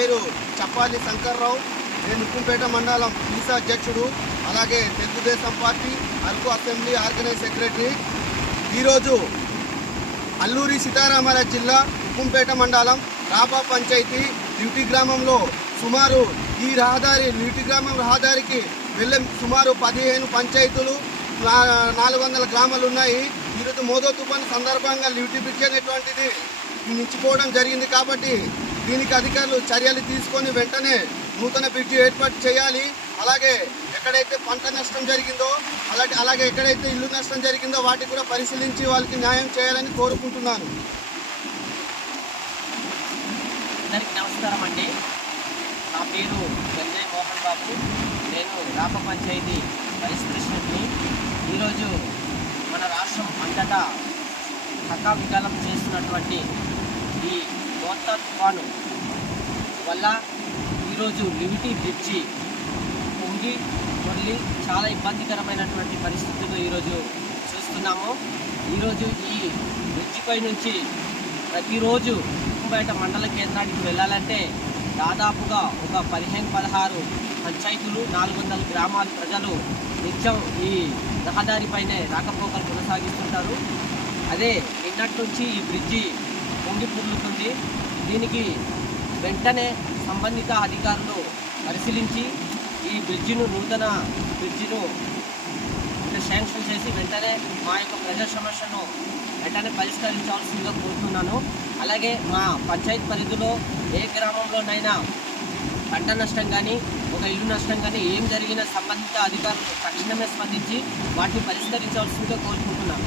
పేరు చప్పాలి శంకర్రావు. నేను ఉక్కుంపేట మండలం ఈసా అధ్యక్షుడు. అలాగే Telugu Desam party Araku assembly organise secretary. ఈరోజు అల్లూరి సీతారామరాజు జిల్లా ఉక్కుంపేట మండలం రాపా పంచాయతీ లివిటి గ్రామంలో సుమారు ఈ రహదారి లివిటి గ్రామం రహదారికి వెళ్ళే సుమారు పదిహేను పంచాయతీలు నా- నాలుగు వందల గ్రామాలు ఉన్నాయి. ఈరోజు మోదో తుఫాన్ సందర్భంగా లివిటి బ్రిడ్జ్ అనేటువంటిది మించిపోవడం జరిగింది కాబట్టి దీనికి అధికారులు చర్యలు తీసుకొని వెంటనే నూతన బ్రిడ్జి ఏర్పాటు చేయాలి. అలాగే ఎక్కడైతే పంట నష్టం జరిగిందో అలాగే అలాగే ఎక్కడైతే ఇల్లు నష్టం జరిగిందో వాటికి కూడా పరిశీలించి వాళ్ళకి న్యాయం చేయాలని కోరుకుంటున్నాను. అందరికీ నమస్కారం అండి. నా పేరు సంజయ్ మోహన్ బాబు. నేను గ్రామ పంచాయతీ వైస్ ప్రెసిడెంట్ని. ఈరోజు మన రాష్ట్రం అంతటా హకావికలం చేస్తున్నటువంటి ఈ మోతా తుఫాను వల్ల ఈరోజు లిమిటీ బ్రిడ్జి పొంగి పొర్లి చాలా ఇబ్బందికరమైనటువంటి పరిస్థితులు ఈరోజు చూస్తున్నాము. ఈరోజు ఈ బ్రిడ్జిపై నుంచి ప్రతిరోజు బయట మండల కేంద్రానికి వెళ్ళాలంటే దాదాపుగా ఒక పదిహేను పదహారు పంచాయతీలు నాలుగు వందల గ్రామాల ప్రజలు నిత్యం ఈ రహదారిపైనే రాకపోకలు కొనసాగిస్తుంటారు. అదే నిన్నటి నుంచి ఈ బ్రిడ్జి పొంగి పొర్లుతుంది. దీనికి వెంటనే సంబంధిత అధికారులు పరిశీలించి ఈ బ్రిడ్జిను నూతన బ్రిడ్జిను శాంక్షన్ చేసి వెంటనే మా యొక్క ప్రజా సమస్యను వెంటనే పరిష్కరించాల్సిందిగా కోరుతున్నాను. అలాగే మా పంచాయత్ పరిధిలో ఏ గ్రామంలోనైనా పంట నష్టం కానీ ఒక ఇల్లు నష్టం కానీ ఏం జరిగినా సంబంధిత అధికారులు తక్షణమే స్పందించి వాటిని పరిష్కరించాల్సిందిగా కోరుకుంటున్నాను.